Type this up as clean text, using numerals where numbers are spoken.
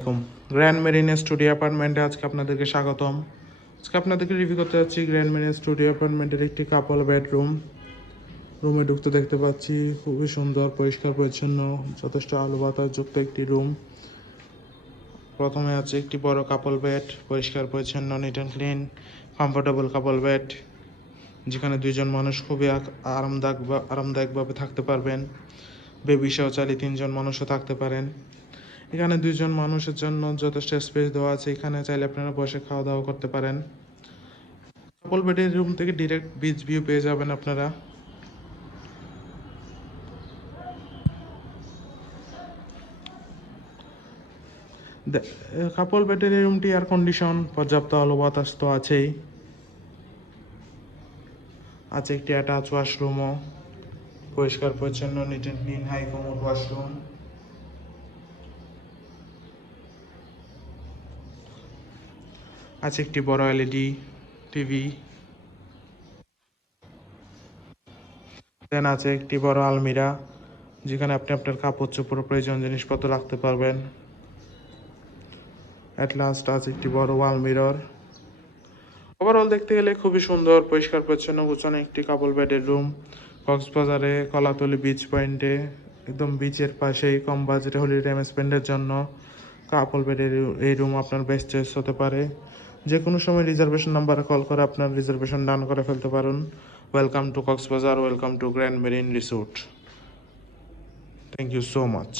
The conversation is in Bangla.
গ্র্যান্ড মেরিন স্টুডিও অ্যাপার্টমেন্টে আজকে আপনাদেরকে স্বাগতম। আজকে আপনাদেরকে রিভিউ করতে যাচ্ছি গ্র্যান্ড মেরিন স্টুডিও অ্যাপার্টমেন্টের একটি কাপল বেডরুম। রুমে ঢুকতে দেখতে পাচ্ছি খুবই সুন্দর, পরিষ্কার পরিচ্ছন্ন, যথেষ্ট আলো বাতাস যুক্ত একটি রুম। প্রথমে আছে একটি বড় কাপল বেড, পরিষ্কার পরিচ্ছন্ন, neat and clean, comfortable couple bed, যেখানে দুইজন মানুষ খুবই আরামদায়কভাবে থাকতে পারবেন। বেবি সহ চাইলে 3জন মানুষও থাকতে পারেন। এখানে 2জন মানুষের জন্য যথেষ্ট স্পেস দেওয়া আছে। এখানে চাইলে আপনারা বসে খাওয়া দাওয়া করতে পারেন। কাপল বেডের রুম থেকে ডিরেক্ট বিচ ভিউ পেয়ে যাবেন আপনারা। কাপল বেডের এই রুমটি এয়ার কন্ডিশন, পর্যাপ্ত আলো বাতাস তো আছেই। আছে একটি অ্যাটাচ ওয়াশরুমও, পরিষ্কার পরিচ্ছন্ন, neat and clean, high commode washroom. আছে একটি বড় এলইডি টিভি। দেন আছে একটি বড় আলমিরা, যেখানে আপনি আপনার কাপড় চোপড় প্রয়োজন জিনিসপত্র রাখতে পারবেন। অ্যাট লাস্ট আছে একটি বড় ওয়াল মিরর। ওভারঅল দেখতে গেলে খুবই সুন্দর, পরিষ্কার পরিচ্ছন্ন, গোছানো একটি কাপল বেডের রুম। কক্সবাজারে কলাতলি বিচ পয়েন্টে, একদম বিচের পাশেই, কম বাজেটে হলিডে টাইম স্পেন্ডের জন্য কাপল বেডের এই রুম আপনার বেস্ট চয়েস হতে পারে। যে কোনো সময় রিজার্ভেশন নাম্বারে কল করে আপনার রিজার্ভেশন ডান করে ফেলতে পারেন। Welcome to Cox's Bazar, welcome to grand marine resort. Thank you so much.